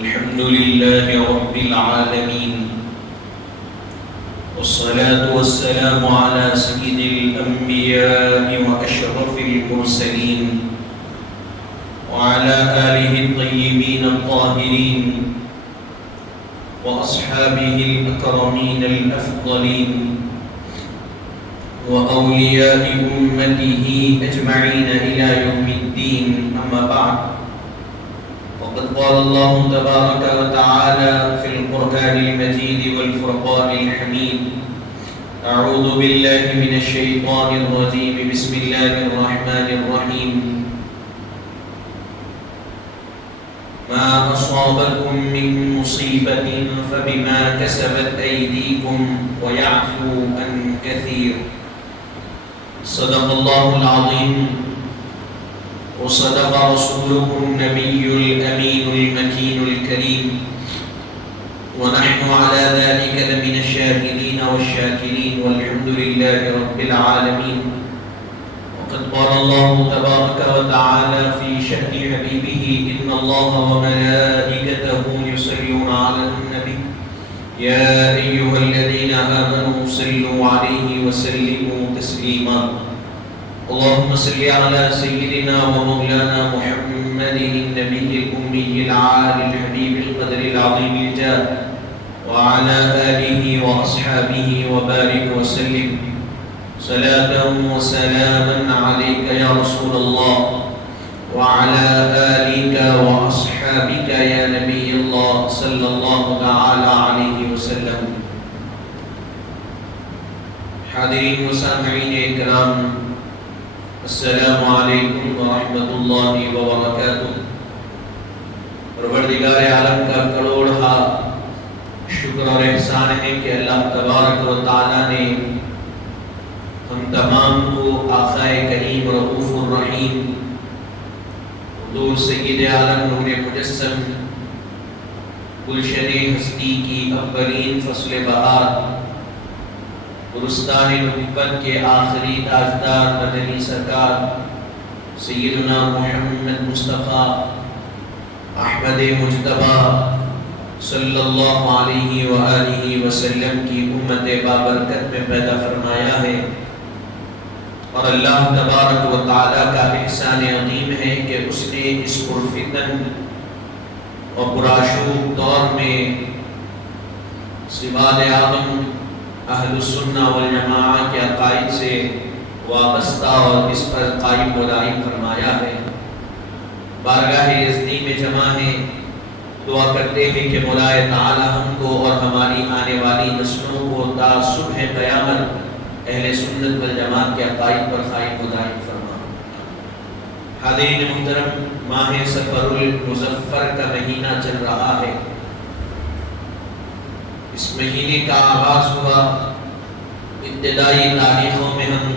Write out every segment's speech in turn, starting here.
الحمد لله رب العالمين، والصلاة والسلام على سيد الأنبياء وأشرف المرسلين وعلى آله الطيبين الطاهرين وأصحابه الأكرمين الأفضلين وأولياء أمته أجمعين إلى يوم الدين. أما بعد، وقد قال الله تبارك وتعالى في القرآن المجيد والفرقان الحميد: أعوذ بالله من الشيطان الرجيم، بسم الله الرحمن الرحيم. ما أصابكم من مصيبة فبما كسبت أيديكم ويعفو عن كثير. صدق الله العظيم، وصدق رسوله النبي الأمين المكين الكريم، ونحن على ذلك لمن الشاهدين والشاكرين، والحمد لله رب العالمين. وقد قال الله تبارك وتعالى في شأن حبيبه: إن الله وملائكته يصلون على النبي يا أيها الذين آمنوا صلوا عليه وسلموا تسليما. اللهم صل على سيدنا ومولانا محمد النبي الأمي العالي الحبيب القدر العظيم الجاه، وعلى آله وأصحابه وبارك وسلم صلاة وسلاما عليك يا رسول الله، وعلى آلك وأصحابك يا نبي الله صلى الله تعالى عليه وسلم. حاضرین و سامعین اکرام، السلام علیکم ورحمۃ اللہ وبرکاتہ. پروردگار عالم کا کروڑا شکر اور احسان ہے کہ اللہ تبارک و تعالی نے ہم تمام کو آقا کریم رؤوف الرحیم حضور سید عالم نور مجسم گلشن ہستی کی اولین فصل بہار گلستان نبوت کے آخری تاجدار مدنی سرکار سیدنا محمد مصطفیٰ احمد مجتبیٰ صلی اللہ علیہ وآلہ وسلم کی امت بابرکت میں پیدا فرمایا ہے. اور اللہ تبارک و تعالیٰ کا احسان عظیم ہے کہ اس نے اس پرفتن اور پرآشوب دور میں سواد اعظم اہل السنہ والجماعہ کے عقائد سے وابستہ اور اس پر قائم و دائم فرمایا ہے. بارگاہ یزدی میں جمع ہیں، دعا کرتے ہیں کہ مولا تعالی ہم کو اور ہماری آنے والی نسلوں کو تا صبح قیامت اہل سنت والجماعت کے عقائد پر قائم و دائم فرما. حاضرین محترم، ماہ سفر المظفر کا مہینہ چل رہا ہے. اس مہینے کا آغاز ہوا، ابتدائی تاریخوں میں ہم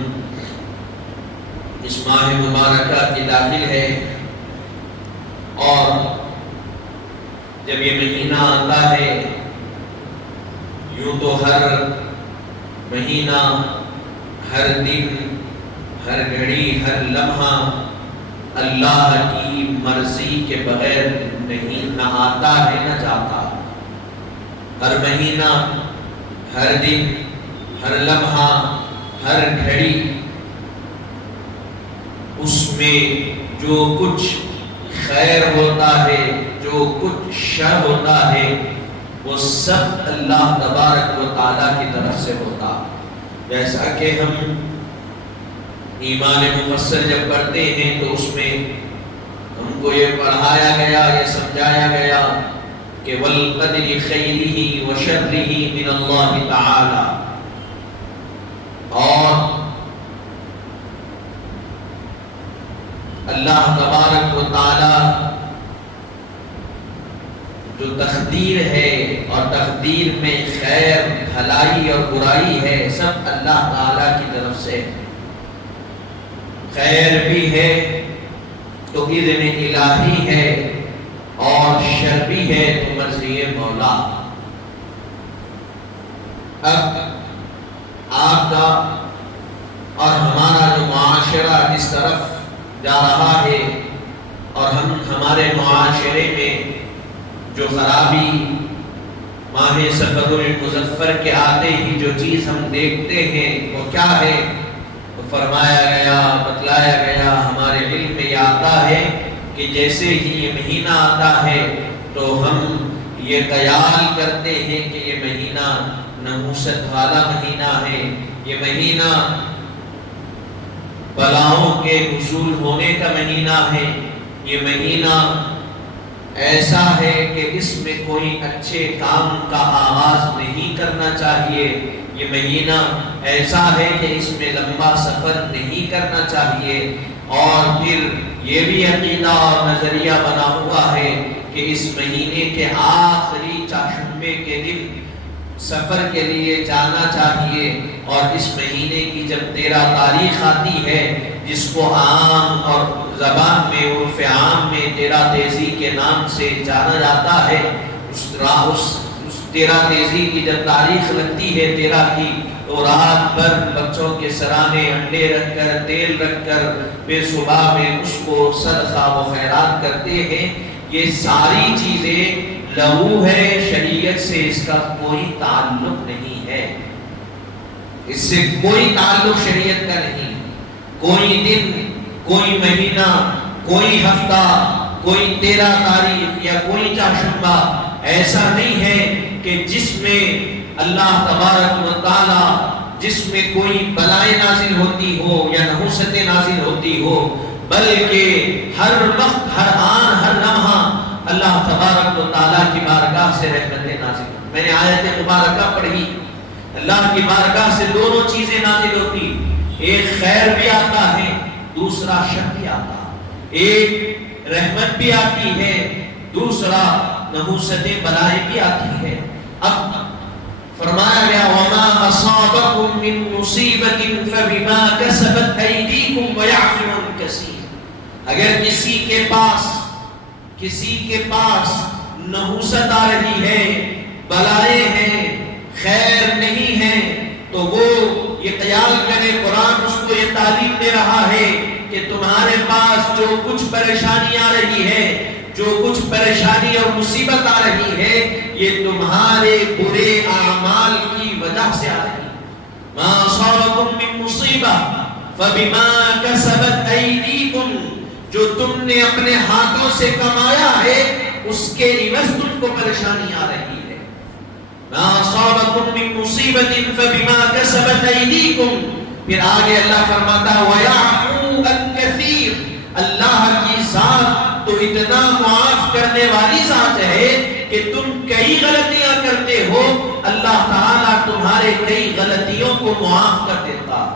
اس ماہ مبارکہ کی داخل ہے، اور جب یہ مہینہ آتا ہے یوں تو ہر مہینہ، ہر دن، ہر گھڑی، ہر لمحہ اللہ کی مرضی کے بغیر نہیں نہ آتا ہے نہ جاتا. ہر مہینہ، ہر دن، ہر لمحہ، ہر گھڑی، اس میں جو کچھ خیر ہوتا ہے، جو کچھ شر ہوتا ہے، وہ سب اللہ تبارک و تعالیٰ کی طرف سے ہوتا. جیسا کہ ہم ایمان مفصل جب پڑھتے ہیں تو اس میں ہم کو یہ پڑھایا گیا، یہ سمجھایا گیا کہ والقدر خیرہ وشرہ من اللہ تعالی. اور اللہ تبارک و تعالی جو تقدیر ہے، اور تقدیر میں خیر، بھلائی اور برائی ہے، سب اللہ تعالی کی طرف سے. خیر بھی ہے تو اذن الہی ہے، اور شر بھی ہے تو مرضی مولا. اب آپ کا اور ہمارا جو معاشرہ اس طرف جا رہا ہے، اور ہم ہمارے معاشرے میں جو خرابی ماہ سفر المظفر کے آتے ہی جو چیز ہم دیکھتے ہیں وہ کیا ہے؟ تو فرمایا گیا، بتلایا گیا، ہمارے علم میں یہ آتا ہے کہ جیسے ہی یہ مہینہ آتا ہے تو ہم یہ خیال کرتے ہیں کہ یہ مہینہ نحوست والا مہینہ ہے، یہ مہینہ بلاؤں کے نزول ہونے کا مہینہ ہے، یہ مہینہ ایسا ہے کہ اس میں کوئی اچھے کام کا آغاز نہیں کرنا چاہیے، یہ مہینہ ایسا ہے کہ اس میں لمبا سفر نہیں کرنا چاہیے، اور پھر یہ بھی عقیدہ اور نظریہ بنا ہوا ہے کہ اس مہینے کے آخری چاشمے کے دن سفر کے لیے جانا چاہیے، اور اس مہینے کی جب 13 تاریخ آتی ہے جس کو عام اور زبان میں عرف عام میں 13 تیزی کے نام سے جانا جاتا ہے، اس 13 تیزی کی جب تاریخ لگتی ہے 13 کی، تو رات بھر بچوں کے سرانے انڈے رکھ کر تیل رکھ کر پھر صبح میں اس کو صدقہ و خیرات کرتے ہیں۔ یہ ساری چیزیں لغو ہے، شریعت سے اس کا کوئی تعلق نہیں ہے، اس سے کوئی تعلق شریعت کا نہیں۔ کوئی دن، کوئی مہینہ، کوئی ہفتہ، کوئی 13 تاریخ یا کوئی چاشمہ ایسا نہیں ہے کہ جس میں اللہ تبارک و تعالی جس میں کوئی بلائیں نازل ہوتی ہو یا نحوستیں نازل ہوتی ہو، بلکہ ہر وقت، ہر آن، ہر لمحہ اللہ تبارک و تعالیٰ کی بارگاہ سے رحمتیں نازل۔ میں نے آیت مبارکہ پڑھی، اللہ کی بارگاہ سے دونوں چیزیں نازل ہوتی، ایک خیر بھی آتا ہے، دوسرا شر بھی آتا ہے، ایک رحمت بھی آتی ہے، دوسرا نحوستیں بلائیں بھی آتی ہے۔ اب فرمایا گیا وَمَا أَصَابَكُم مِّن مُّصِيبَةٍ فَبِمَا كَسَبَتْ أَيْدِيكُمْ وَيَعْفُو عَن كَثِيرٍ۔ اگر کسی کے پاس نحوست آ رہی ہے، بلائیں ہیں، خیر نہیں ہے، تو وہ یہ خیال کرے، قرآن اس کو یہ تعلیم دے رہا ہے کہ تمہارے پاس جو کچھ پریشانی آ رہی ہے، جو کچھ پریشانی اور مصیبت آ رہی ہے، یہ تمہارے برے اعمال کی وجہ سے آ رہی ہے۔ مَا أَصَابَكُم مِّن مُّصِيبَةٍ فَبِمَا كَسَبَتْ أَيْدِيكُمْ، جو تم نے اپنے ہاتھوں سے کمایا ہے اس کے عوض تم کو پریشانی آ رہی ہے۔ مَا أَصَابَكُم مِّن مُّصِيبَةٍ فَبِمَا كَسَبَتْ أَيْدِيكُمْ، پھر آگے اللہ فرماتا ہے وَيَعْفُو عَن كَثِيرٍ، اللہ کی ذات تو اتنا معاف کرنے والی ذات ہے کہ تم کئی غلطیاں کرتے ہو، اللہ تعالیٰ تمہارے کئی غلطیوں کو معاف کر دیتا۔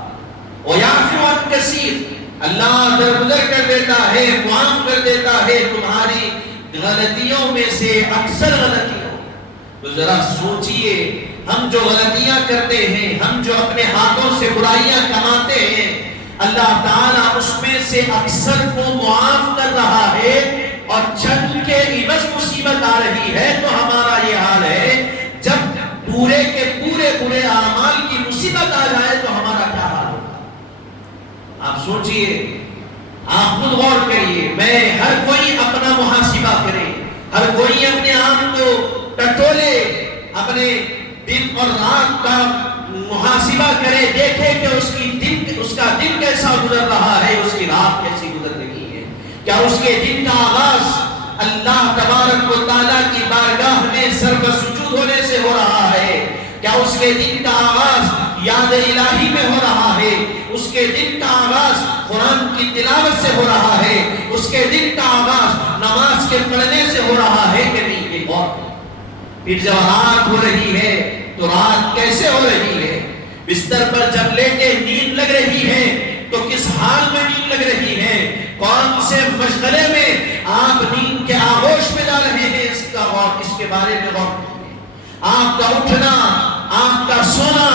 وَيَعْفُو عَن كَثِيرٍ، اللہ درگزر کر دیتا ہے، معاف کر دیتا ہے تمہاری غلطیوں میں سے اکثر غلطیوں۔ تو ذرا سوچئے، ہم جو غلطیاں کرتے ہیں، ہم جو اپنے ہاتھوں سے برائیاں کماتے ہیں، اللہ تعالیٰ اس میں سے اکثر کو معاف کر رہا ہے، اور چند کے عوض مصیبت آ رہی ہے تو ہمارا یہ حال ہے، جب پورے کے پورے برے اعمال کی مصیبت آ جائے تو ہمارا کیا حال ہوگا؟ آپ سوچئے، آپ خود غور کریے، میں ہر کوئی اپنا محاسبہ کرے، ہر کوئی اپنے آپ کو ٹٹولے، اپنے دن اور رات کا محاسبہ کرے، دیکھے کہ اس کا دن کیسا گزر رہا ہے، اس کی رات کیسی گزر رہی ہے، کیا اس کے دن کا آغاز اللہ تبارک و تعالیٰ کی بارگاہ میں سر بسجود ہونے سے ہو رہا ہے، کیا اس کے دن کا آغاز یاد الہی میں ہو رہا ہے، اس کے دن کا آغاز قرآن کی تلاوت سے ہو رہا ہے، اس کے دن کا آغاز نماز کے پڑھنے سے ہو رہا ہے کہ نہیں؟ یہ غور۔ پھر جب رات ہو رہی ہے تو رات کیسے ہو رہی ہے؟ بستر پر جب لیٹے نیند لگ رہی ہے تو کس حال میں نیند لگ رہی ہے؟ کون سے مشغلے میں آپ نیند کے آغوش میں جا رہے ہیں؟ اس کے بارے میں غور کریں۔ آپ کا اٹھنا، آپ کا سونا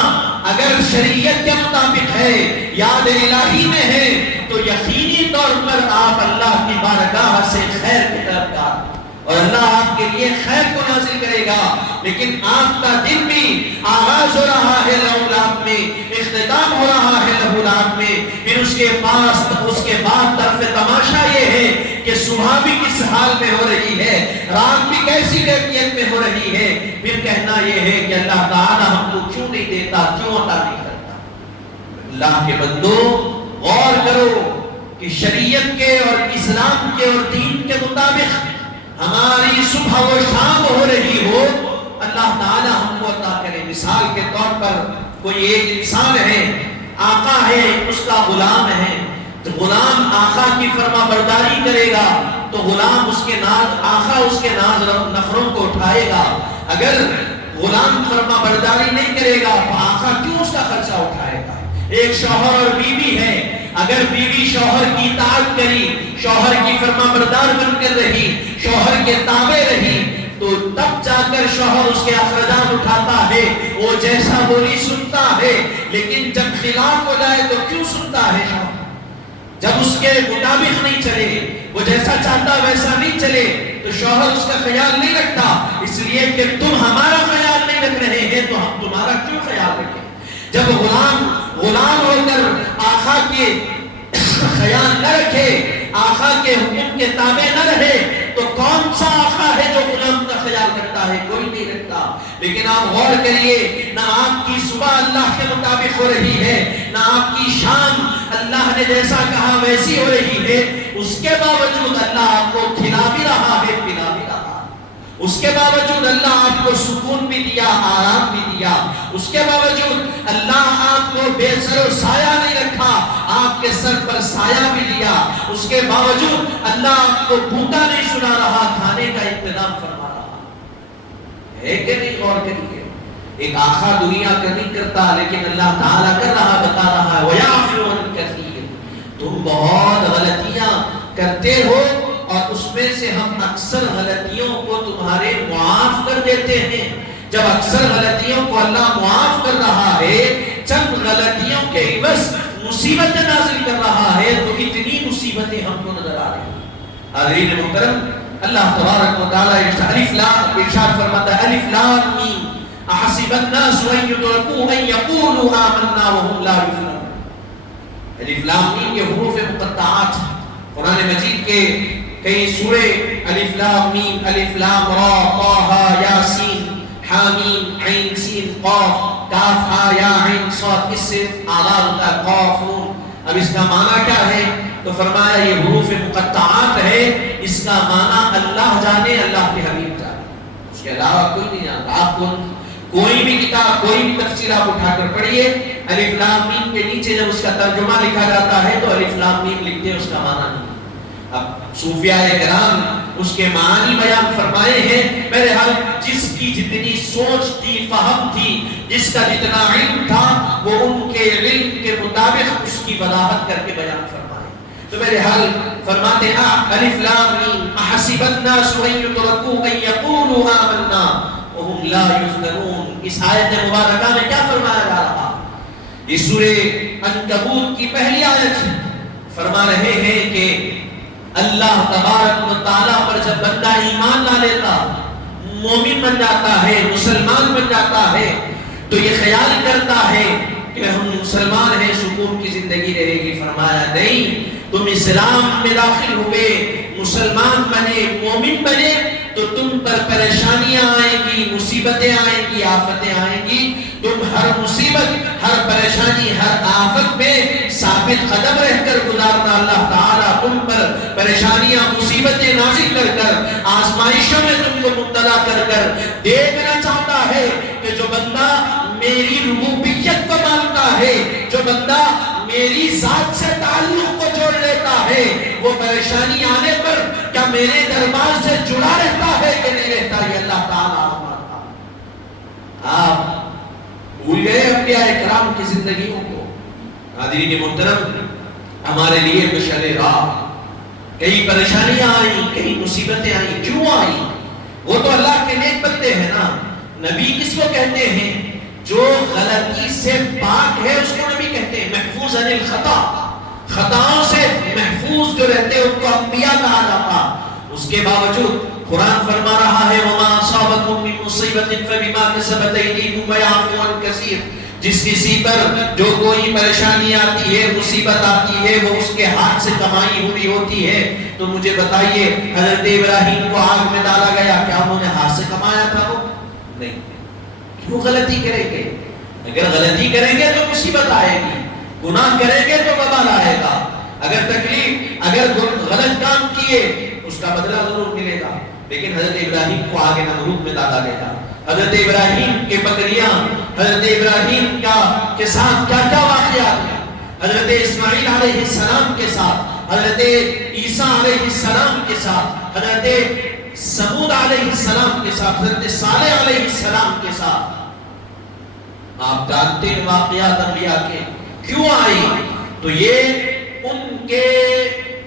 اگر شریعت کے مطابق ہے، یاد الہی میں ہے، تو یقینی طور پر آپ اللہ کی بارگاہ سے خیر کی طرف گار۔ اور اللہ آپ کے لیے خیر کو نازل کرے گا، لیکن آپ کا دن بھی آغاز ہو رہا ہے لہولاب میں، اختتام ہو رہا ہے لہولاب میں، پھر اس کے بعد طرف تماشا یہ ہے کہ صبح بھی کس حال میں ہو رہی ہے، رات بھی کیسی کیفیت میں ہو رہی ہے، پھر کہنا یہ ہے کہ اللہ تعالیٰ ہم کو کیوں نہیں دیتا، کیوں عطا نہیں کرتا۔ اللہ کے بندو غور کرو کہ شریعت کے اور اسلام کے اور دین کے مطابق ہماری صبح و شام ہو رہی ہو، اللہ تعالیٰ ہم کو عطا کرے۔ مثال کے طور پر کوئی ایک انسان ہے، آقا ہے، اس کا غلام ہے، تو غلام آقا کی فرما برداری کرے گا تو غلام آقا اس کے ناز نخروں کو اٹھائے گا۔ اگر غلام فرما برداری نہیں کرے گا تو آقا کیوں اس کا خرچہ اٹھائے گا؟ ایک شوہر اور بیوی ہے، اگر بیوی شوہر کی اطاعت کری، شوہر کی فرما بردار بن کر رہی، شوہر کے تابع رہی، تو تب جا کر شوہر اس کے اخراجات اٹھاتا ہے، وہ جیسا بولی سنتا ہے۔ لیکن جب خلاف ہو جائے تو کیوں سنتا ہے شوہر؟ جب اس کے مطابق نہیں چلے، وہ جیسا چاہتا ویسا نہیں چلے، تو شوہر اس کا خیال نہیں رکھتا، اس لیے کہ تم ہمارا خیال نہیں رکھ رہے ہیں تو ہم تمہارا کیوں خیال رکھیں؟ جب غلام ہو کر آقا کے خیال نہ رکھے، آقا کے حکم کے تابع نہ رہے، تو کون سا آقا ہے جو غلام کا خیال کرتا ہے؟ کوئی نہیں رکھتا۔ لیکن آپ غور کریے، نہ آپ کی صبح اللہ کے مطابق ہو رہی ہے، نہ آپ کی شام اللہ نے جیسا کہا ویسی ہو رہی ہے، اس کے باوجود اللہ آپ کو کھلا بھی رہا ہے، پلا بھی رہا ہے، اس کے باوجود اللہ آپ کو سکون بھی دیا، آرام بھی دیا، اس کے باوجود اللہ آپ کو بے سر و سایہ نہیں رکھا، آپ کے سر پر سایہ بھی دیا، اس کے باوجود اللہ آپ کو بھوکا نہیں سنا رہا، کھانے کا انتظام فرما رہا ہے کہ نہیں؟ غور کریے، ایک آقا دنیا کا نہیں کرتا، لیکن اللہ تعالیٰ کر رہا، بتا رہا ہے وَيَعْفُو عَنْ كَثِيرٍ، تم بہت غلطیاں کرتے ہو اور اس میں سے ہم اکثر غلطیوں کو تمہارے معاف کر دیتے ہیں۔ جب اکثر غلطیوں کو اللہ معاف کر رہا ہے، چند غلطیوں کے عوض مصیبتیں نازل کر رہا ہے، تو اتنی مصیبتیں ہم کو نظر آ رہی ہیں۔ حضرین محترم، اللہ تبارک و تعالیٰ الف لام ارشاد فرماتا ہے الف لام میم احسب الناس ان يتركوا ان يقولوا آمنا وهم لا يفتنون۔ الف لام میم یہ حروف مقطعات ہیں۔ قرآن مجید کے کئی سورے الف لام میم، الف لام را، طٰ یاسین، حامیم، عین سین قاف، کاف ہا یا عین صاد، اس سے آغاز ہوتا ہے قاف نون۔ اب اس کا معنی کیا ہے؟ تو فرمایا یہ حروف مقطعات ہے، اس کا معنی اللہ جانے، اللہ کے حبیب جانے، اس کے علاوہ کوئی نہیں جانتا۔ آپ کوئی بھی کتاب، کوئی بھی تفسیر آپ اٹھا کر پڑھیے، الف لام میم کے نیچے جب اس کا ترجمہ لکھا جاتا ہے تو الف لام میم لکھتے ہیں، اس کا معنی نہیں۔ اب صوفیاء کرام اس کے معنی بیان فرمائے ہیں، بہرحال جس کی جتنی سوچ تھی، فہم تھی، جس کا جتنا علم تھا، وہ ان کے علم کے مطابق اس کی وضاحت کر کے بیان فرمائے۔ تو بہرحال فرماتے ہیں الف لام میم احسب الناس ان يتركوا ان يقولوا آمنا وهم لا يفتنون۔ اس آیت مبارکہ میں کیا فرمایا جا رہا؟ یہ سورہ عنکبوت کی پہلی آیت ہے۔ فرما رہے ہیں کہ اللہ تبارک و تعالیٰ پر جب بندہ ایمان لا لیتا، مومن بن جاتا ہے، مسلمان بن جاتا ہے، تو یہ خیال کرتا ہے کہ ہم مسلمان ہیں، سکون کی زندگی رہے گی۔ فرمایا نہیں، تم اسلام میں داخل ہوئے، مسلمان بنے، مومن بنے، تو تم پر پریشانیاں آئیں گی، مصیبتیں آئیں گی، آفتیں آئیں گی، تم ہر مصیبت، ہر پریشانی، ہر آفت میں ثابت قدم رہ کر گزارنا۔ اللہ تعالیٰ تم پر پریشانیاں، مصیبتیں نازل کر کر، آزمائشوں میں تم کو مبتلا کر کر دیکھنا چاہتا ہے کہ جو بندہ میری ربوبیت کو مانتا ہے، جو بندہ میری ذات سے تعلق کو جوڑ لیتا ہے، وہ پریشانی آنے پر کیا میرے دربار سے جڑا رہتا ہے کہ نہیں رہتا؟ یہ اللہ تعالیٰ مانتا۔ آپ بھول گئے انبیاء کرام کی زندگیوں کو؟ حاضرین محترم، ہمارے لیے مشعل راہ، کئی پریشانیاں آئیں، کئی مصیبتیں آئیں، کیوں آئیں؟ وہ تو اللہ کے نیک بندے ہیں نا۔ نبی کس کو کہتے ہیں؟ جو غلطی سے پاک ہے اس کو نبی کہتے ہیں، محفوظ عن الخطا، خطاؤں سے محفوظ جو رہتے ہیں ان کو انبیاء کہا جاتا۔ اس کے باوجود قرآن فرما رہا ہے وَمَا أَصَابَكُم مِّن مُّصِيبَةٍ فَبِمَا كَسَبَتْ أَيْدِيكُمْ وَيَعْفُو عَن كَثِيرٍ. جس کسی پر جو کوئی پریشانی آتی ہے، مصیبت آتی ہے، وہ اس کے ہاتھ سے کمائی ہوئی ہوتی ہے. تو مجھے بتائیے حضرت ابراہیم کو آگ میں ڈالا گیا، کیا انہوں نے ہاتھ سے کمایا تھا؟ وہ نہیں. کیوں غلطی کریں گے؟ اگر غلطی کریں گے تو مصیبت آئے گی، گناہ کریں گے تو وبال آئے گا. اگر تکلیف، اگر غلط کام کیے اس کا بدلہ ضرور ملے گا. لیکن حضرت ابراہیم کو آگے نمرود میں ڈالا گیا. حضرت ابراہیم کے بکریاں، حضرت ابراہیم کے ساتھ کیا کیا واقعات ہیں، حضرت اسماعیل علیہ السلام کے ساتھ، حضرت عیسیٰ علیہ السلام کے ساتھ، حضرت سمود علیہ السلام کے ساتھ، حضرت صالح علیہ السلام کے ساتھ. آپ جانتے ہیں واقعات انبیاء کے کیوں آئی؟ تو یہ ان کے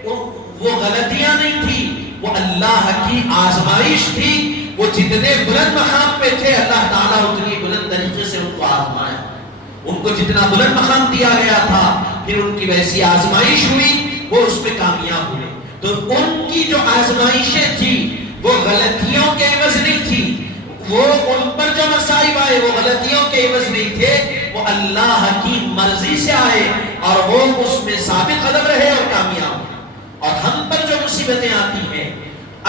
وہ غلطیاں نہیں تھی، وہ اللہ کی آزمائش تھی. وہ جتنے بلند مقام پہ تھے اللہ تعالیٰ اتنی بلند طریقے سے ان کو آزمایا. ان کو جتنا بلند مقام دیا گیا تھا پھر ان کی ویسی آزمائش ہوئی، وہ اس میں کامیاب ہوئے. تو ان کی جو آزمائشیں تھی وہ غلطیوں کے عوض نہیں تھی، وہ ان پر جو مصائب آئے وہ غلطیوں کے عوض نہیں تھے، وہ اللہ کی مرضی سے آئے اور وہ اس میں ثابت قدم رہے اور کامیاب ہوئے. اور ہم پر جو مصیبتیں آتی ہیں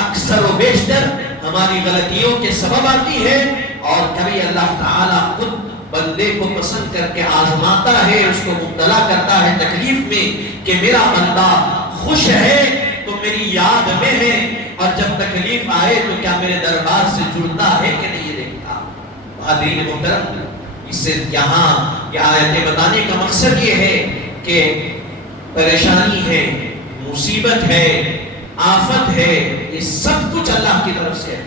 اکثر و بیشتر ہماری غلطیوں کے سبب آتی ہے. اور کبھی اللہ تعالیٰ خود بندے کو پسند کر کے آزماتا ہے، اس کو مبتلا کرتا ہے تکلیف میں کہ میرا بندہ خوش ہے تو میری یاد میں ہے، اور جب تکلیف آئے تو کیا میرے دربار سے جڑتا ہے کہ نہیں. یہ دیکھتا حاضرین محترم، اس سے یہاں یہ آیتیں بتانے کا مقصد یہ ہے کہ پریشانی ہے، مصیبت ہے، آفت ہے، یہ سب کچھ اللہ کی طرف سے ہے.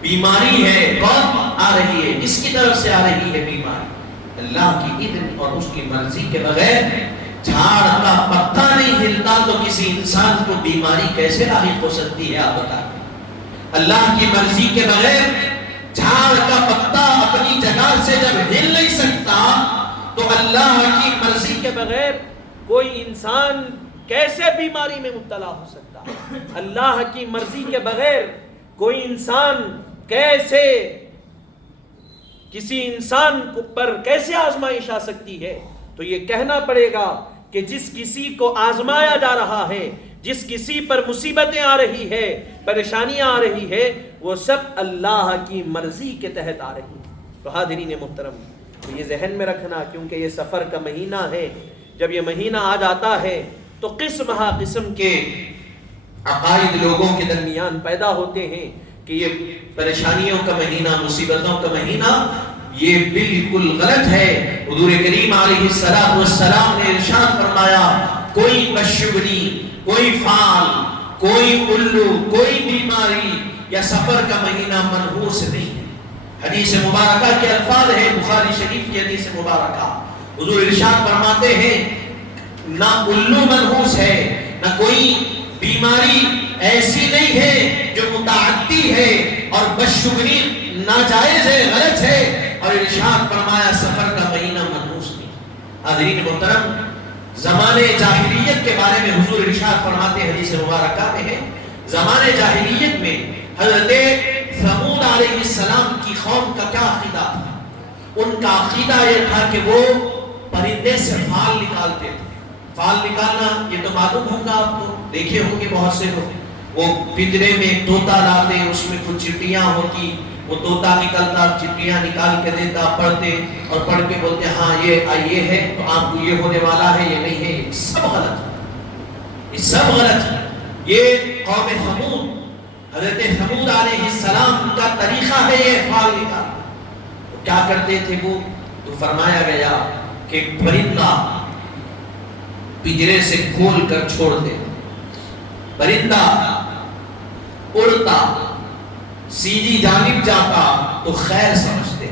بیماری ہے، کون آ رہی ہے؟ کس کی طرف سے آ رہی ہے بیماری؟ اللہ کی اذن اور اس کی مرضی کے بغیر جھاڑ کا پتا نہیں ہلتا تو کسی انسان کو بیماری کیسے لاحق ہو سکتی ہے؟ آپ بتائیں. اللہ کی مرضی کے بغیر جھاڑ کا پتا اپنی جگہ سے جب ہل نہیں سکتا تو اللہ کی مرضی کے بغیر کوئی انسان کیسے بیماری میں مبتلا ہو سکتا ہے؟ اللہ کی مرضی کے بغیر کوئی انسان کیسے، کسی انسان پر کیسے آزمائش آ سکتی ہے؟ تو یہ کہنا پڑے گا کہ جس کسی کو آزمایا جا رہا ہے، جس کسی پر مصیبتیں آ رہی ہے، پریشانیاں آ رہی ہے، وہ سب اللہ کی مرضی کے تحت آ رہی ہے. تو حاضرین محترم، تو یہ ذہن میں رکھنا، کیونکہ یہ سفر کا مہینہ ہے. جب یہ مہینہ آ جاتا ہے تو قسم ہا قسم کے عقائد لوگوں کے درمیان پیدا ہوتے ہیں کہ یہ پریشانیوں کا مہینہ، مصیبتوں کا مہینہ، یہ بالکل غلط ہے. حضور کریم علیہ السلام نے ارشاد فرمایا کوئی بدشگونی، کوئی فال، کوئی الو، کوئی بیماری یا سفر کا مہینہ منحوس نہیں ہے. حدیث مبارکہ کے الفاظ ہیں، بخاری شریف کی حدیث مبارکہ. حضور ارشاد فرماتے ہیں نہ الو منحوس ہے، نہ کوئی بیماری ایسی نہیں ہے جو متعدی ہے، اور بدشگونی ناجائز ہے، غلط ہے. اور ارشاد فرمایا سفر کا مہینہ منحوس نہیں. حاضرین محترم، زمانے جاہلیت کے بارے میں حضور ارشاد فرماتے ہیں، حدیث مبارکہ میں ہے، زمانے جاہلیت میں حضرت ثمود علیہ السلام کی قوم کا کیا عقیدہ تھا؟ ان کا عقیدہ یہ تھا کہ وہ پرندے سے فال نکالتے تھے. فال نکالنا یہ تو معلوم ہوگا، آپ تو دیکھے ہوں گے بہت سے لوگ. وہ پنجرے میں ایک طوطا لاتے، اس میں کچھ چٹیاں ہوتی، وہ طوطا نکلتا، چٹیاں نکال کے دیتا، پڑھتے اور پڑھ کے بولتے ہاں یہ ہے تو آپ کو یہ ہونے والا ہے، یہ نہیں ہے. یہ سب غلط ہے، یہ سب غلط ہے. یہ قوم ثمود، حضرت ثمود علیہ السلام کا طریقہ ہے یہ فال نکال. کیا کرتے تھے وہ؟ تو فرمایا گیا کہ پرندہ پنجرے سے کھول کر چھوڑ دے، پرندہ اڑتا سیدھی جانب جاتا تو خیر سمجھتے،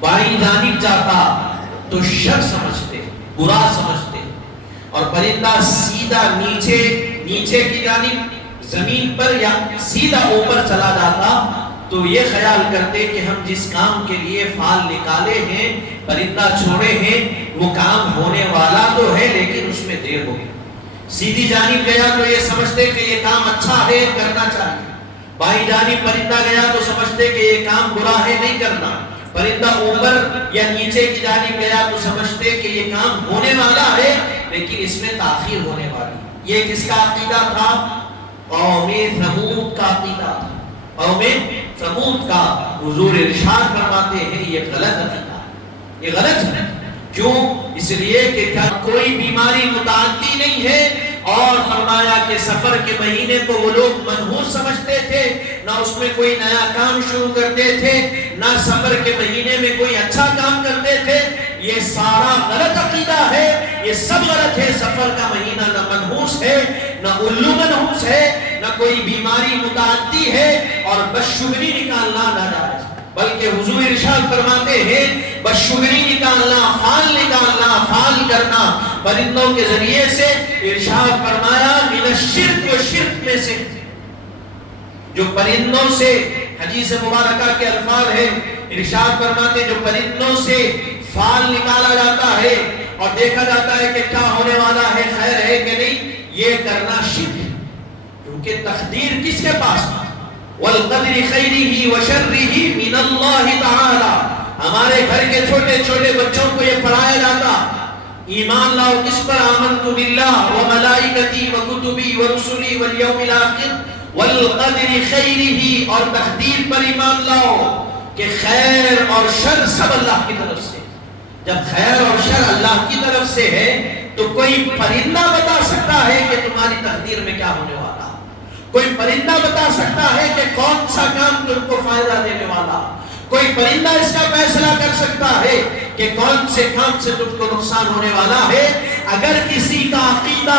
بائیں جانب جاتا تو شر سمجھتے، برا سمجھتے. اور پرندہ سیدھا نیچے کی جانب زمین پر یا سیدھا اوپر چلا جاتا تو یہ خیال کرتے کہ ہم جس کام کے لیے فال نکالے ہیں، پرندہ چھوڑے ہیں، وہ کام ہونے والا تو ہے لیکن اس میں دیر ہو گئی. سیدھی جانب گیا تو یہ سمجھتے کہ یہ کام اچھا ہے کرنا چاہیے، بائیں جانب پرندہ گیا تو سمجھتے کہ یہ کام برا ہے نہیں کرنا، پرندہ اوپر یا نیچے کی جانب گیا تو سمجھتے کہ یہ کام ہونے والا ہے لیکن اس میں تاخیر ہونے والی۔ یہ کس کا عقیدہ تھا؟ قوم ثمود کا عقیدہ تھا، قوم ثمود کا۔ حضور ارشاد فرماتے ہیں یہ غلط عقیدہ ہے، یہ غلط ہے۔ کیوں؟ اس لیے کہ کوئی بیماری متعدی نہیں ہے، اور فرمایا کہ سفر کے مہینے کو وہ لوگ منحوس سمجھتے تھے، نہ اس میں کوئی نیا کام شروع کرتے تھے، نہ سفر کے مہینے میں کوئی اچھا کام کرتے تھے۔ یہ سارا غلط عقیدہ ہے، یہ سب غلط ہے۔ سفر کا مہینہ نہ منحوس ہے، نہ الو منحوس ہے، نہ کوئی بیماری متعدی ہے، اور بدشگری نکالنا ناجائز، بلکہ حضور ارشاد فرماتے ہیں بدشگری نکالنا، فال نکالنا، فال کرنا پرندوں کے ذریعے سے، ارشاد فرمایا من الشرک، و شرک میں سے، جو پرندوں سے، حدیث مبارکہ کے الفاظ ہیں، ارشاد فرماتے جو پرندوں سے فال نکالا جاتا ہے اور دیکھا جاتا ہے کہ کیا ہونے والا ہے، خیر ہے کہ نہیں، یہ کرنا شرک ہے، کیونکہ تقدیر کس کے پاس؟ والقدر خیرہ وشرہ من اللہ تعالی۔ ہمارے گھر کے چھوٹے چھوٹے بچوں کو یہ پڑھایا جاتا، ایمان لاؤ کس پر؟ آمنت باللہ وملائکتی وکتبی ورسلی والیوم الاخر والقدر خیرہ، اور تقدیر پر ایمان لاؤ کہ خیر اور شر سب اللہ کی طرف سے۔ جب خیر اور شر اللہ کی طرف سے ہے تو کوئی پرندہ بتا سکتا ہے کہ تمہاری تقدیر میں کیا ہونے والا؟ کوئی پرندہ بتا سکتا ہے کہ کون سا کام تم کو فائدہ دینے والا؟ کوئی پرندہ اس کا فیصلہ کر سکتا ہے کہ کون سے کام سے تم کو نقصان ہونے والا ہے؟ اگر کسی کا عقیدہ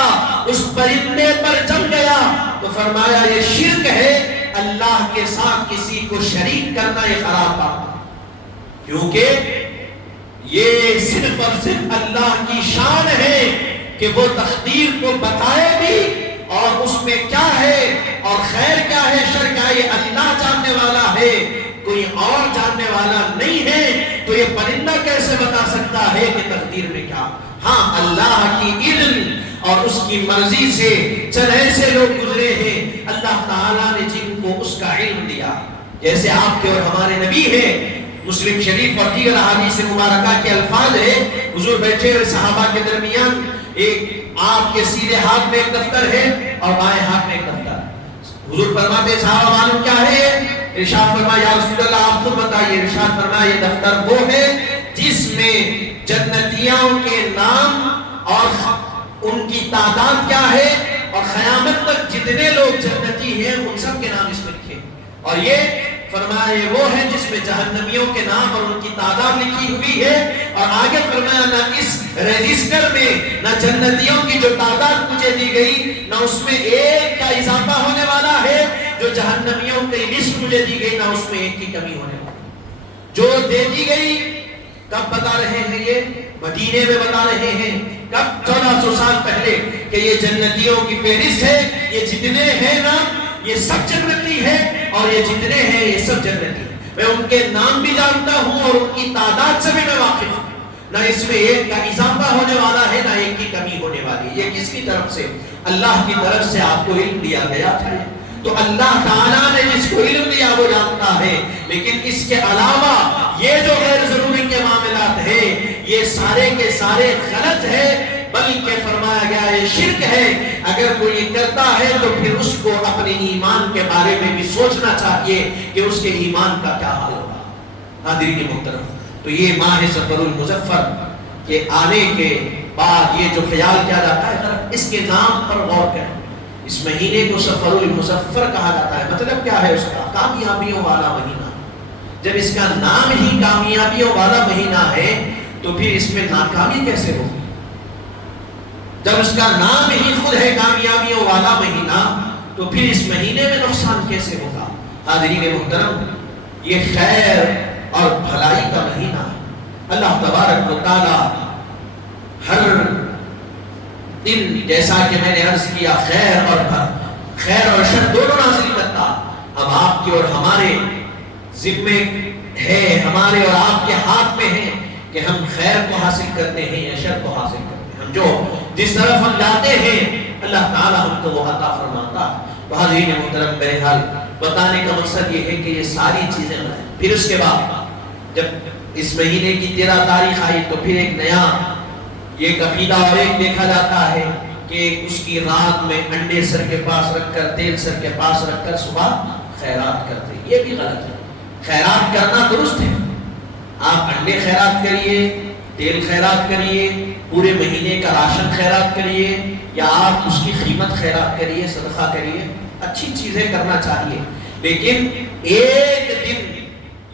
اس پرندے پر جم گیا تو فرمایا یہ شرک ہے، اللہ کے ساتھ کسی کو شریک کرنا یہ خراب بات ہے، کیونکہ یہ صرف اور صرف اللہ کی شان ہے کہ وہ تقدیر کو بتائے بھی، اور اس میں کیا ہے اور خیر کیا ہے شر کیا ہے یہ اللہ جاننے والا ہے، کوئی اور جاننے والا نہیں ہے۔ تو یہ پرندہ کیسے بتا سکتا ہے کہ تقدیر میں کیا؟ ہاں، اللہ کی علم اور اس کی مرضی سے چند ایسے لوگ گزرے ہیں اللہ تعالیٰ نے جن کو اس کا علم دیا، جیسے آپ کے اور ہمارے نبی ہیں۔ مسلم شریف اور دیگر احادیث مبارکہ کے الفاظ ہے، حضور بیٹھے ہوئے صحابہ کے درمیان، ایک آپ کے سیدھے ہاتھ میں ایک دفتر ہے اور بائیں ہاتھ میں ایک دفتر۔ حضور فرماتے ہیں صحابہ معلوم کیا ہے؟ ارشاد فرمایا یا رسول اللہ آپ خود بتائیے۔ ارشاد فرمایا یہ دفتر وہ ہے جس میں جنتیوں کے نام اور ان کی تعداد کیا ہے، اور قیامت تک جتنے لوگ جنتی ہیں ان سب کے نام اس میں لکھے، اور یہ فرمایا یہ وہ ہے جس میں جہنمیوں کے نام اور ان کی تعداد لکھی ہوئی ہے، اور آگے فرمایا نہ اس رجسٹر میں نہ جنتیوں کی جو تعداد مجھے دی گئی نہ اس میں ایک کا اضافہ ہونے والا ہے، جو جہنمیوں کی لسٹ مجھے دی گئی نہ اس میں ایک کی کمی ہونے والی، جو دے دی گئی کب بتا رہے ہیں؟ یہ مدینے میں بتا رہے ہیں، کب 1400 سال پہلے، کہ یہ جنتیوں کی فہرست ہے، یہ جتنے ہیں نا یہ سب جنتی ہے، اور یہ جتنے ہیں یہ سب جنتی ہیں، میں ان کے نام بھی جانتا ہوں اور ان کی تعداد سے بھی میں واقف ہوں، نہ اس میں ایک کا اضافہ ہونے والا ہے نہ ایک کی کمی ہونے والی ہے۔ یہ کس کی طرف سے؟ اللہ کی طرف سے آپ کو علم دیا گیا تھا۔ تو اللہ تعالیٰ نے جس کو علم دیا وہ جانتا ہے، لیکن اس کے علاوہ یہ جو غیر ضروری کے معاملات ہیں یہ سارے کے سارے غلط ہے، بلکہ فرمایا گیا یہ شرک ہے۔ اگر کوئی یہ کرتا ہے تو پھر اس کو اپنے ایمان کے بارے میں بھی سوچنا چاہیے کہ اس کے ایمان کا کیا حال ہوگا۔ حاضرین محترم، تو یہ ماہ سفر المظفر کے آنے کے بعد یہ جو خیال کیا جاتا ہے اس کے نام پر غور کریں۔ اس مہینے کو سفر المظفر کہا جاتا ہے، مطلب کیا ہے اس کا؟ کامیابیوں والا مہینہ۔ جب اس کا نام ہی کامیابیوں والا مہینہ ہے تو پھر اس میں ناکامی کیسے ہوگی؟ جب اس کا نام ہی خود ہے کامیابیوں والا مہینہ تو پھر اس مہینے میں نقصان کیسے ہوگا؟ حاضرین محترم، یہ خیر اور بھلائی کا مہینہ ہے۔ اللہ تبارک و تعالی ہر دن جیسا کہ میں نے عرض کیا خیر اور شر دونوں نازل کرتا۔ اب آپ کے اور ہمارے ذمے ہے، ہمارے اور آپ کے ہاتھ میں ہے کہ ہم خیر کو حاصل کرتے ہیں یا شر کو حاصل کرتے ہیں۔ ہم جو جس طرف ہم جاتے ہیں اللہ تعالیٰ ہم کو وہ عطا فرماتا ہے۔ تو حاضرین محترم، بہرحال بتانے کا مقصد یہ ہے کہ یہ ساری چیزیں ہیں۔ پھر اس کے بعد جب اس مہینے کی 13 تاریخ آئی تو پھر ایک نیا یہ عقیدہ اور ایک دیکھا جاتا ہے کہ اس کی رات میں انڈے سر کے پاس رکھ کر، تیل سر کے پاس رکھ کر صبح خیرات کرتے۔ یہ بھی غلط ہے۔ خیرات کرنا درست ہے، آپ انڈے خیرات کریے، تیل خیرات کریے، پورے مہینے کا راشن خیرات کریے، یا آپ اس کی قیمت خیرات کریے، صدقہ کریے، اچھی چیزیں کرنا چاہیے، لیکن ایک دن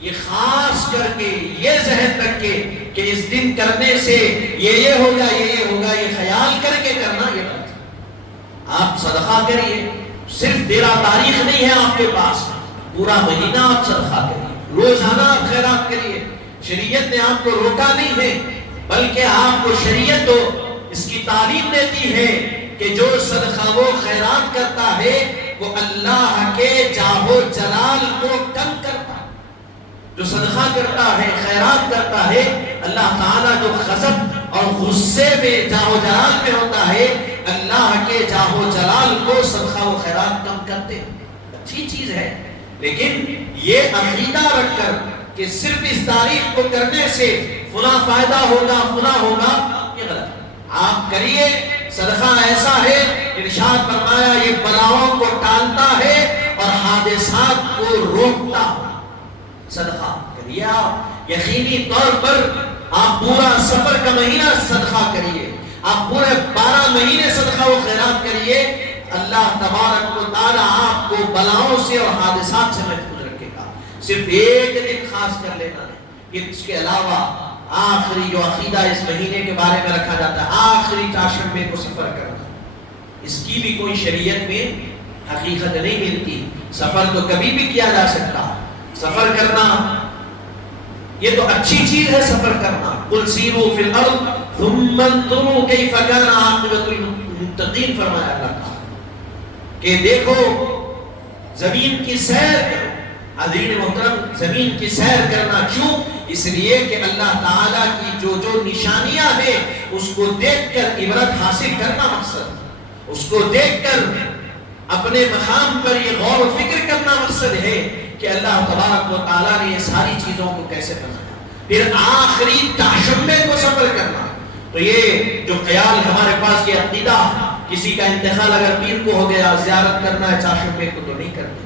یہ خاص کر کے یہ ذہن رکھے کہ اس دن کرنے سے یہ ہوگا، یہ ہوگا، یہ خیال کر کے کرنا یہ غلط ہے۔ آپ صدقہ کریے، صرف 13 تاریخ نہیں ہے آپ کے پاس، پورا مہینہ آپ صدقہ کریے، روزانہ آپ خیرات کریے۔ شریعت نے آپ کو روکا نہیں ہے، بلکہ آپ کو شریعت تو اس کی تعلیم دیتی ہے کہ جو صدقہ وہ خیرات کرتا ہے وہ اللہ کے جاہ و جلال کو کم کرتا ہے۔ جو صدقہ کرتا ہے، خیرات کرتا ہے، اللہ تعالیٰ جو غضب اور غصے میں جاہ و جلال میں ہوتا ہے، اللہ کے جاہ و جلال کو صدقہ و خیرات کم کرتے ہیں۔ اچھی چیز ہے، لیکن یہ عقیدہ رکھ کر کہ صرف اس تاریخ کو کرنے سے فلاں فائدہ ہوگا، فلاں ہوگا، یہ غلط ہے۔ آپ کریے، صدقہ ایسا ہے، ارشاد فرمایا یہ بلاؤں کو ٹالتا ہے اور حادثات کو روکتا ہے۔ صدقہ کریے آپ، یقینی طور پر آپ پورا سفر کا مہینہ صدقہ کریے، آپ پورے 12 مہینے صدقہ و خیرات کریے، اللہ تبارک و تعالیٰ آپ کو بلاؤں سے اور حادثات سے محفوظ رکھے گا۔ صرف ایک دن خاص کر لینا ہے، اس کے علاوہ آخری جو عقیدہ اس مہینے کے بارے میں رکھا جاتا ہے، آخری چاشمے کو سفر کرنا، اس کی بھی کوئی شریعت میں حقیقت نہیں ملتی۔ سفر تو کبھی بھی کیا جا سکتا، سفر کرنا یہ تو اچھی چیز ہے، سفر کرنا۔ قُلْ سِیرُوا فِی الْأَرْضِ ثُمَّ انظُرُوا کَیْفَ کَانَ عَاقِبَةُ الْمُتَّقِینَ، فرمایا اللہ تعالیٰ کہ دیکھو، زمین کی سیر کرو۔ حضرین محترم، زمین کی سیر کرنا کیوں؟ اس لیے کہ اللہ تعالیٰ کی جو نشانیاں ہیں اس کو دیکھ کر عبرت حاصل کرنا مقصد، اس کو دیکھ کر اپنے مقام پر یہ غور و فکر کرنا مقصد ہے کہ اللہ تبارک و تعالیٰ نے یہ ساری چیزوں کو کیسے بنایا۔ پھر آخری چاشمے کو سفر کرنا، تو یہ جو خیال ہمارے پاس یہ عقیدہ، کسی کا انتقال اگر پیر کو ہو گیا زیارت کرنا ہے چاشمے کو، تو نہیں کرتے۔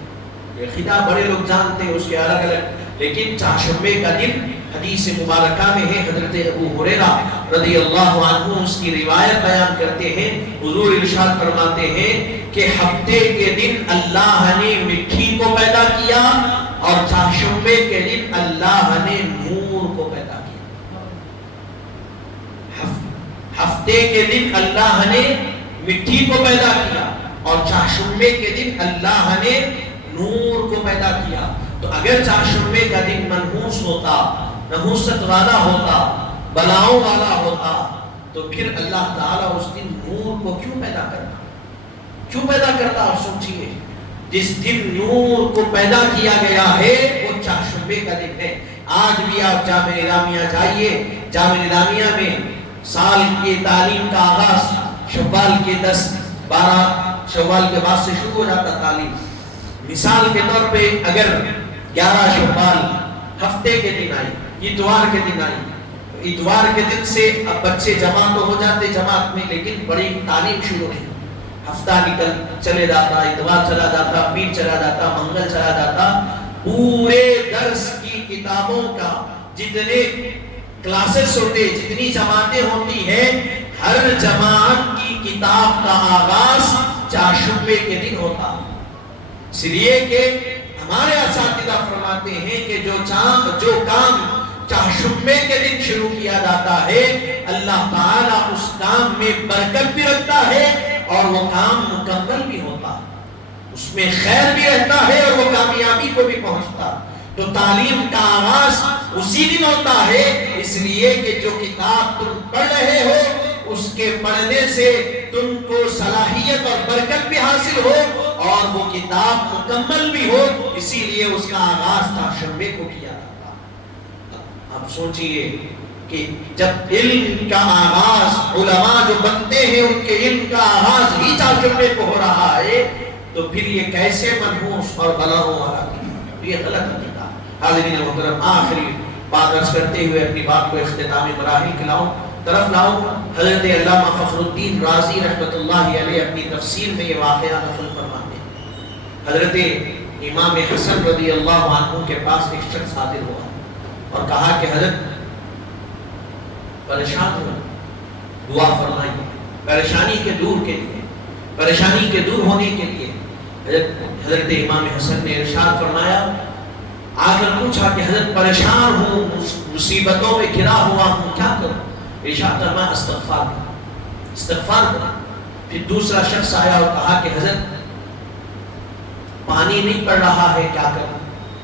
یہ عقیدہ بڑے لوگ جانتے ہیں، اس کے الگ الگ، لیکن چاشمے کا دن حدیث مبارکہ میں ہے، حضرت ابو ہریرہ رضی اللہ عنہ اس کی روایت بیان کرتے ہیں، حضور ارشاد فرماتے ہیں کہ ہفتے کے دن اللہ نے مٹی کو پیدا کیا اور چاشمے کے دن اللہ نے نور کو پیدا کیا۔ ہفتے کے دن اللہ نے مٹی کو پیدا کیا اور چاشمے کے دن اللہ نے نور کو پیدا کیا۔ تو اگر چاشمے کا دن منحوس ہوتا، نحوست والا ہوتا، بلاؤں والا ہوتا، تو پھر اللہ تعالیٰ اس دن نور کو کیوں پیدا کرتا؟ کیوں پیدا کرتا؟ آپ سوچئے، جس دن نور کو پیدا کیا گیا ہے وہ چاشمے کا دن ہے۔ آج بھی آپ جامعہ نظامیہ جائیے، جامعہ نظامیہ میں سال کی تعلیم کا آغاز شوال کے 10-12 شوال کے بعد سے شروع ہو جاتا تعلیم۔ مثال کے طور پہ اگر 11 شوال ہفتے کے دن آئی، اتوار کے دن آئی، اتوار کے دن سے اب بچے جمع تو ہو جاتے جماعت میں، لیکن بڑی تعلیم شروع نہیں۔ ہفتہ نکل چلے جاتا، اتوار چلا جاتا، پیر چلا جاتا، منگل چلا جاتا، پورے درس کی کتابوں کا جتنے کلاسز ہوتے، جتنی جماعتیں ہوتی ہیں، ہر جماعت کی کتاب کا آغاز چاشمے کے دن ہوتا۔ اس لیے کہ ہمارے اساتذہ فرماتے ہیں کہ جو کام چاشمے کے دن شروع کیا جاتا ہے، اللہ تعالیٰ اس کام میں برکت بھی رکھتا ہے اور وہ کام مکمل بھی ہوتا، اس میں خیر بھی رہتا ہے اور وہ کامیابی کو بھی پہنچتا۔ تو تعلیم کا آغاز اسی دن ہوتا ہے، اس لیے کہ جو کتاب تم پڑھ رہے ہو اس کے پڑھنے سے تم کو صلاحیت اور برکت بھی حاصل ہو اور وہ کتاب مکمل بھی ہو، اسی لیے اس کا آغاز چاشمے کو کیا جاتا۔ اب سوچئے کہ جب علم کا آغاز علماء جو بنتے ہیں ان کے علم کا آغاز ہی 4 جمعے کو ہو رہا ہے تو پھر یہ کیسے منحوس اور بلاؤں والا کی؟ یہ غلط عقیدہ۔ حاضرین محترم، آخری بات عرض کرتے ہوئے اپنی بات کو اختتامی مراحل کی طرف لاؤں۔ حضرت علامہ فخر الدین رازی رحمۃ اللہ علیہ اپنی تفسیر میں یہ واقعہ نقل فرماتے ہیں۔ حضرت امام حسن رضی اللہ عنہ کے پاس ایک شخص حاضر ہوا اور کہا کہ حضرت پریشان ہوں، دعا فرمائیے پریشانی کے دور کے لیے، پریشانی کے دور ہونے کے لیے۔ حضرت امام حسن نے ارشاد فرمایا، آ کر پوچھا کہ حضرت پریشان ہوں، مصیبتوں میں گھرا ہوا ہوں، کیا کروں؟ ارشاد فرمایا استغفار کرو، استغفار کرو۔ پھر دوسرا شخص آیا اور کہا کہ حضرت پانی نہیں پڑ رہا ہے، کیا کروں؟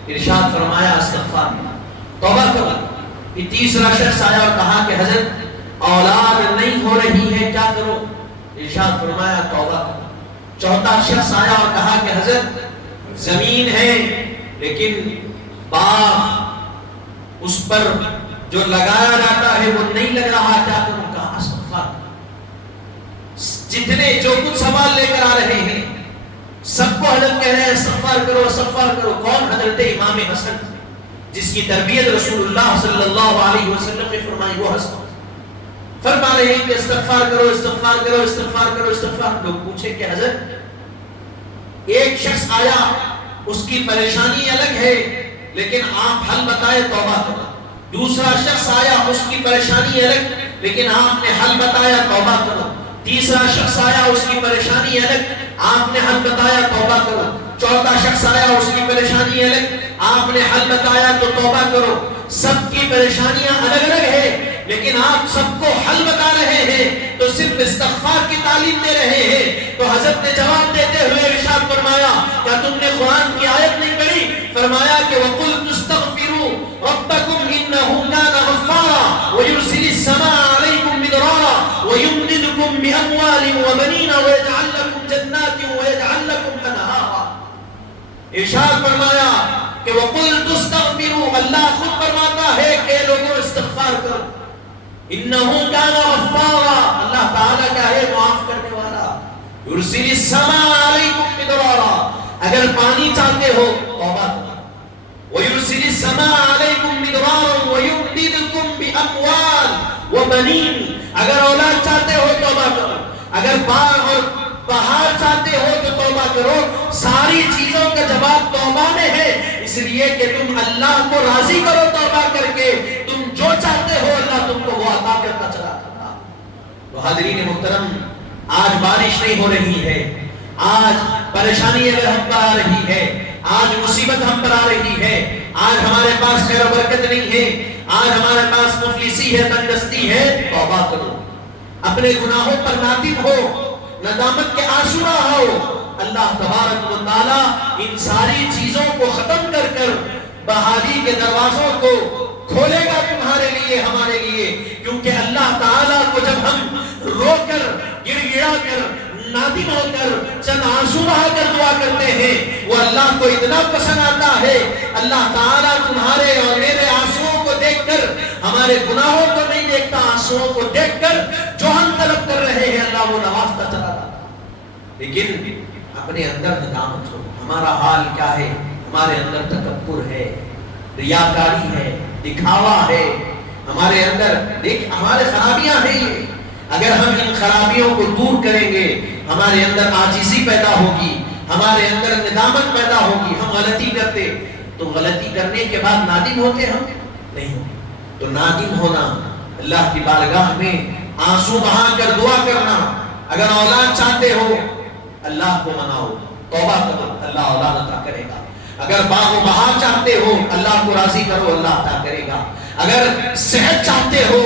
ارشاد فرمایا استغفار کرو، توبہ کرو۔ پھر تیسرا شخص آیا اور کہا کہ حضرت اولاد نہیں ہو رہی ہے، کیا کرو؟ ارشاد فرمایا توبہ کرو۔ چوتھا شخص آیا اور کہا کہ حضرت زمین ہے لیکن باغ اس پر جو لگایا جاتا ہے وہ نہیں لگ رہا، کیا کروں؟ کہا استغفار۔ جتنے جو کچھ سوال لے کر آ رہے ہیں سب کو حضرت کہہ رہے ہیں استغفار کرو، استغفار کرو۔ کون؟ حضرت امام حسن، جس کی تربیت رسول اللہ صلی اللہ علیہ وسلم نے فرمائی، وہ حسن فرما رہے ہیں کہ استغفار کرو، استغفار کرو، استغفار کرو، استغفار۔ لوگ پوچھے کہ حضرت ایک شخص آیا اس کی پریشانی الگ ہے لیکن آپ حل بتائے توبہ کرو۔ دوسرا شخص آیا اس کی پریشانی الگ لیکن آپ نے حل بتایا توبہ کرو۔ تیسرا شخص آیا اس کی پریشانی الگ، آپ نے حل بتایا توبہ کرو۔ چوتھا شخص آیا اس کی پریشانی الگ، آپ نے حل بتایا تو توبہ کرو۔ سب کی پریشانیاں الگ الگ ہیں لیکن آپ سب کو حل بتا رہے ہیں تو صرف استغفار کی تعلیم دے رہے ہیں۔ تو حضرت نے جواب دیتے ہوئے ارشاد فرمایا، کیا تم نے قرآن کی آیت نہیں پڑھی؟ فرمایا کہ وَقُلْتُ اسْتَغْفِرُوا رَبَّكُمْ إِنَّهُ كَانَ غَفَّارًا وَيُرْسِلِ السَّمَاءَ عَلَيْكُمْ مِدْرَارًا وَيُمْدِدْكُمْ بِأَمْوَالٍ وَبَنِينَ وَيَجْعَلْ لَكُمْ جَنَّاتٍ وَيَجْعَلْ لَكُمْ أَنْهَارًا۔ ارشاد فرمایا کہ وَقُلْتُ اسْتَغْفِرُوا، اللہ خود فرماتا ہے کہ لوگوں استغفار کرو۔ إِنَّهُ كَانَ غَفَّارًا، اللہ تعالیٰ کا ہے معاف کرنے والا۔ يُرْسِلِ السَّمَاءَ عَلَيْكُمْ مِدْرَارًا، اگر پانی چاہتے ہو توبہ کرو۔ وَيُرْسِلِ السَّمَاءَ عَلَيْكُمْ مِدْرَارًا وَيُمْدِدْكُمْ بِأَمْوَالٍ وَبَنِينَ، اگر اولاد چاہتے ہو توبہ کرو، اگر باغ اور پہاڑ چاہتے ہو تو توبہ کرو۔ ساری چیزوں کا جواب توبہ میں ہے، اس لیے کہ تم اللہ کو راضی کرو توبہ کر کے، تم جو چاہتے ہو اللہ تم کو وہ عطا کرتا چلا جاتا۔ تو حاضرین محترم، آج بارش نہیں ہو رہی ہے، آج پریشانی اگر ہم پر آ رہی ہے، آج مصیبت ہم پر آ رہی ہے، آج ہمارے پاس خیر و برکت نہیں ہے، آج ہمارے پاس مفلسی ہے، تنگدستی ہے، توبہ کرو، اپنے گناہوں پر نادم ہو، ندامت کے آنسو نہ ہو۔ اللہ تبارک و تعالی ان ساری چیزوں کو ختم کر کر بحالی کے دروازوں کو کھولے گا تمہارے لیے، ہمارے لیے، کیونکہ اللہ تعالیٰ کو جب ہم رو کر گڑ گڑا کر نادم ہو کر چند آنسو بہا کر دعا کرتے ہیں، وہ اللہ کو اتنا پسند آتا ہے۔ اللہ تعالیٰ تمہارے اور میرے آنسوؤں کو دیکھ کر، ہمارے گناہوں کو نہیں دیکھتا، آنسوؤں کو دیکھ کر جو ہم طلب کر رہے ہیں اللہ وہ نوازتا چلا جاتا۔ لیکن اپنے اندر ندامت ہو، ہمارا حال کیا ہے؟ ہمارے اندر تکبر ہے، ریاکاری ہے، دکھاوا ہے، ہمارے اندر دیکھ ہمارے خرابیاں ہیں یہ۔ اگر ہم ان خرابیوں کو دور کریں گے ہمارے اندر عاجزی پیدا ہوگی، ہمارے اندر ندامت پیدا ہوگی۔ ہم غلطی کرتے تو غلطی کرنے کے بعد نادم ہوتے ہم نہیں ہوتے، تو نادم ہونا، اللہ کی بارگاہ میں آنسو بہا کر دعا کرنا۔ اگر اولاد چاہتے ہو اللہ کو مناؤ، توبہ کرو، اللہ اولاد عطا کرے گا۔ اگر باغ و بہار چاہتے ہو اللہ کو راضی کرو، اللہ عطا کرے گا۔ اگر صحت چاہتے ہو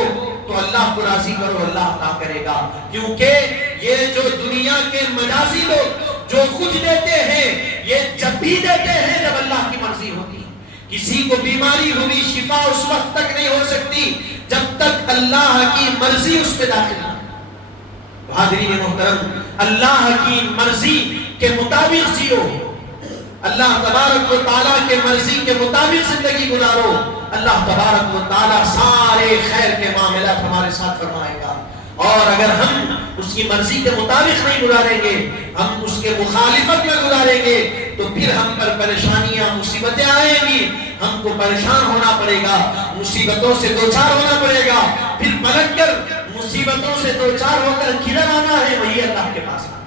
تو اللہ کو راضی کرو، اللہ عطا کرے گا۔ کیونکہ یہ جو دنیا کے مجازی لوگ جو کچھ دیتے ہیں یہ جب بھی دیتے ہیں جب اللہ کی مرضی ہوتی۔ کسی کو بیماری ہوئی، شفا اس وقت تک نہیں ہو سکتی جب تک اللہ کی مرضی اس پہ داخل نہ۔ حاضرین محترم، اللہ کی مرضی کے مطابق جیو، اللہ تبارک و تعالیٰ کے مرضی کے مطابق زندگی گزارو، اللہ تبارک و تعالیٰ سارے خیر کے معاملات ہمارے ساتھ فرمائے گا۔ اور اگر ہم اس کی مرضی کے مطابق نہیں گزاریں گے، ہم اس کے مخالفت میں گزاریں گے، تو پھر ہم پر پریشانیاں مصیبتیں آئیں گی، ہم کو پریشان ہونا پڑے گا، مصیبتوں سے دوچار ہونا پڑے گا، پھر پلٹ کر مصیبتوں سے دوچار ہو کر کدھر آنا ہے؟ وہی اللہ کے پاس آنا،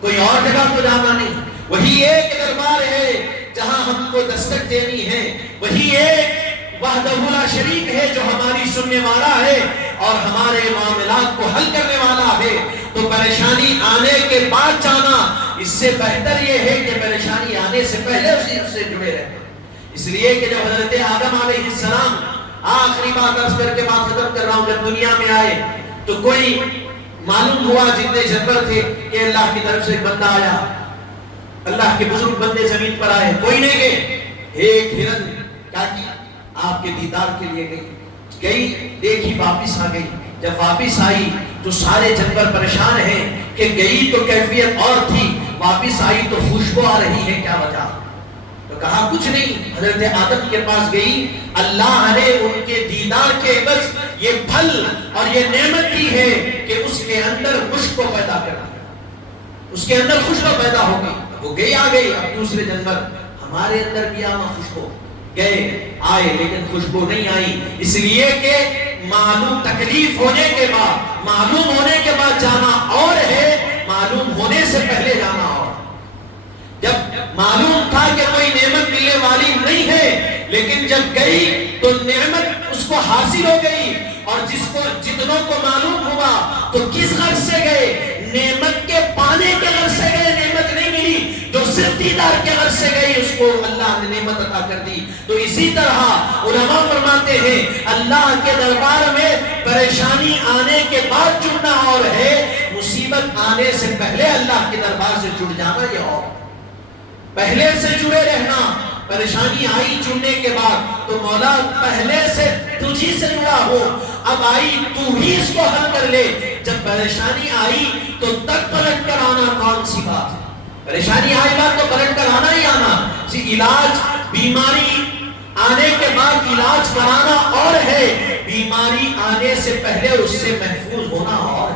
کوئی اور جگہ تو جانا نہیں۔ وہی ایک دربار ہے جہاں ہم کو دستک دینی ہے، وہی ایک وحدہ لا شریک ہے جو ہماری سننے والا ہے اور ہمارے معاملات کو حل کرنے والا ہے۔ تو پریشانی آنے کے بعد جانا، اس سے بہتر یہ ہے کہ پریشانی آنے سے پہلے اسی سے جڑے رہنا۔ اس لیے کہ جب حضرت آدم علیہ السلام، آخری بات عرض کر کے بات ختم کر رہا ہوں، جب دنیا میں آئے تو کوئی معلوم ہوا جتنے جانور تھے کہ اللہ کی طرف سے ایک بندہ آیا، اللہ کے بزرگ بندے زمین پر آئے، کوئی نہیں گئے۔ ایک ہرن کیا کیا؟ آپ کے دیدار کے لیے گئی، دیکھی واپس آ گئی۔ جب واپس آئی تو سارے جانور پریشان ہیں کہ گئی تو کیفیت اور تھی، واپس آئی تو خوشبو آ رہی ہے، کیا وجہ؟ تو کہا کچھ نہیں، حضرت آدم کے پاس گئی، اللہ نے ان کے دیدار کے عوض یہ پھل اور یہ نعمت دی ہے کہ اس کے اندر خوشبو پیدا کرنا، اس کے اندر خوشبو پیدا ہوگی۔ وہ گئی آ گئی۔ اب دوسرے جانور، ہمارے اندر بھی آما خوشبو، گئے آئے لیکن خوشبو نہیں آئی، اس لیے کہ معلوم تکلیف ہونے کے بعد، معلوم ہونے کے بعد جانا اور ہے، معلوم ہونے سے پہلے جانا اور۔ جب معلوم تھا کہ کوئی نعمت ملنے والی نہیں ہے، لیکن جب گئی تو نعمت اس کو حاصل ہو گئی، اور جتنوں کو معلوم ہوا تو کس غرض سے گئے؟ نعمت کے پانے کے غرض سے گئے، نعمت نہیں ملی، جو صرف دیدار کے غرض سے گئی اس کو اللہ نے نعمت عطا کر دی۔ تو اسی طرح علماء فرماتے ہیں اللہ کے دربار میں پریشانی آنے کے بعد جڑنا اور ہے، مصیبت آنے سے پہلے اللہ کے دربار سے جڑ جانا یہ اور، پہلے سے جڑے رہنا۔ پریشانی آئی جڑنے کے بعد تو مولا پہلے سے تجھی سے جڑا ہو، اب آئی تو ہی اس کو حل کر لے۔ جب پریشانی آئی تو تک پلٹ کر آنا کون سی بات ہے؟ پریشانی آئی بات تو پلٹ کر آنا ہی آنا۔ علاج، بیماری آنے کے بعد علاج کرانا اور ہے، بیماری آنے سے پہلے اس سے محفوظ ہونا اور۔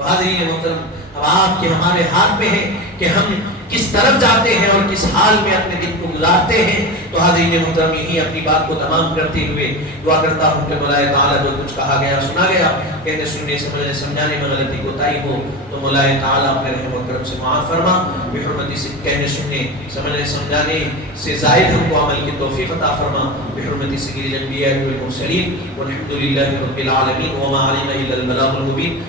حاضرین محترم، اب آپ کے ہمارے ہاتھ میں ہے کہ ہم کس طرف جاتے ہیں اور کس حال میں اپنے دن کو گزارتے ہیں۔ تو حاضرین محترم، یہی اپنی بات کو تمام کرتے ہوئے دعا کرتا ہوں کہ مولا تعالیٰ جو کچھ کہا گیا سنا گیا، کہنے سننے سمجھنے سمجھانے میں غلطی کوتاہی ہو تو مولا تعالیٰ اپنے رحم و کرم سے معاف فرما، بحرمت سے کہنے سننے سمجھنے سمجھانے سے زائد ہم کو عمل کی توفیق عطا فرما، بحرمت سیدی الانبیاء والمرسلین والحمد للہ رب العالمین وما علینا الا البلاغ المبین۔